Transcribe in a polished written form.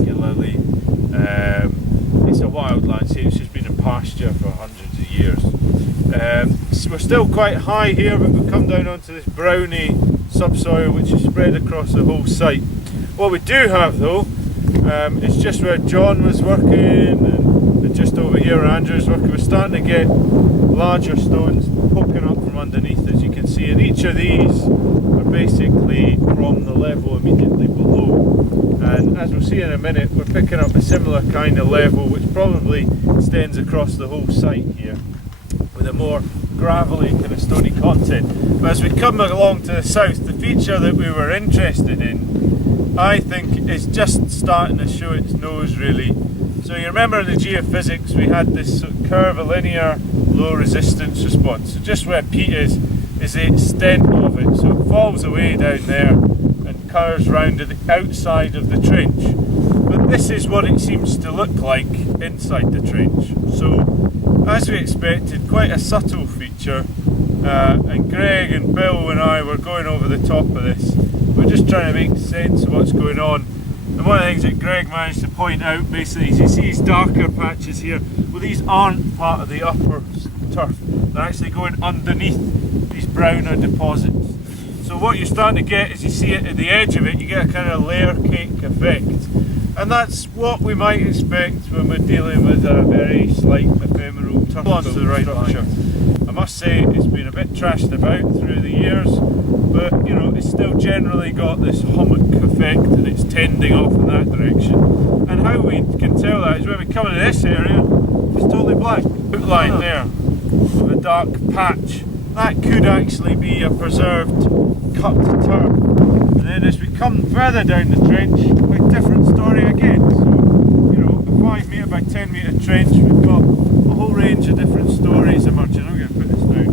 regularly. It's a wildland, see, it's just been in pasture for hundreds of years. So we're still quite high here, but we've come down onto this browny subsoil which is spread across the whole site. What we do have though, is just where John was working and just over here where Andrew was working, we're starting to get larger stones poking up from underneath, as you can see, and each of these are basically from the level immediately below. And as we'll see in a minute, we're picking up a similar kind of level which probably extends across the whole site here with a more gravelly kind of stony content. But as we come along to the south, the feature that we were interested in, I think, is just starting to show its nose really. So you remember in the geophysics we had this sort of curvilinear low resistance response. So just where peat is the extent of it. So it falls away down there and curves round to the outside of the trench. But this is what it seems to look like inside the trench. So as we expected, quite a subtle feature, and Greg and Bill and I were going over the top of this. We're just trying to make sense of what's going on. And one of the things that Greg managed to point out basically is you see these darker patches here. Well, these aren't part of the upper turf, they're actually going underneath these browner deposits. So what you're starting to get is you see it at the edge of it, you get a kind of layer cake effect. And that's what we might expect when we're dealing with a very slight ephemeral turf onto the right structure. I must say it's been a bit trashed about through the years, but you know, it's still generally got this hummock effect and it's tending off in that direction. And how we can tell that is when we come into this area, it's totally black. Outline there of a dark patch. That could actually be a preserved cut turf. And then as we come further down the trench, a different story again. So, you know, a 5 metre by 10 metre trench, we've got a whole range of different stories emerging. I'm going to put this down.